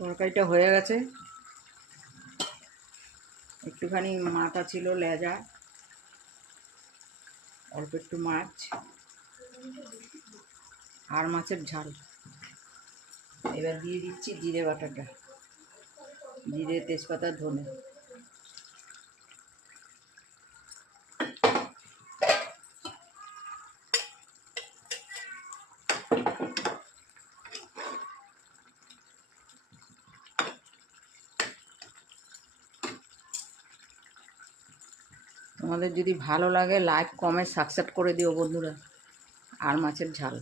তরকারিটা হয়ে গেছে। একটুখানি মাথা ছিল, লেজা, অল্প একটু মাছ আর মাছের ঝাল। এবার দিয়ে দিচ্ছি জিরে বাটাটা, জিরে, তেজপাতা, ধনে। তোমাদের যদি ভালো লাগে লাইক, কমেন্ট, সাবস্ক্রাইব করে দিও বন্ধুরা। আর মাছের ঝাল।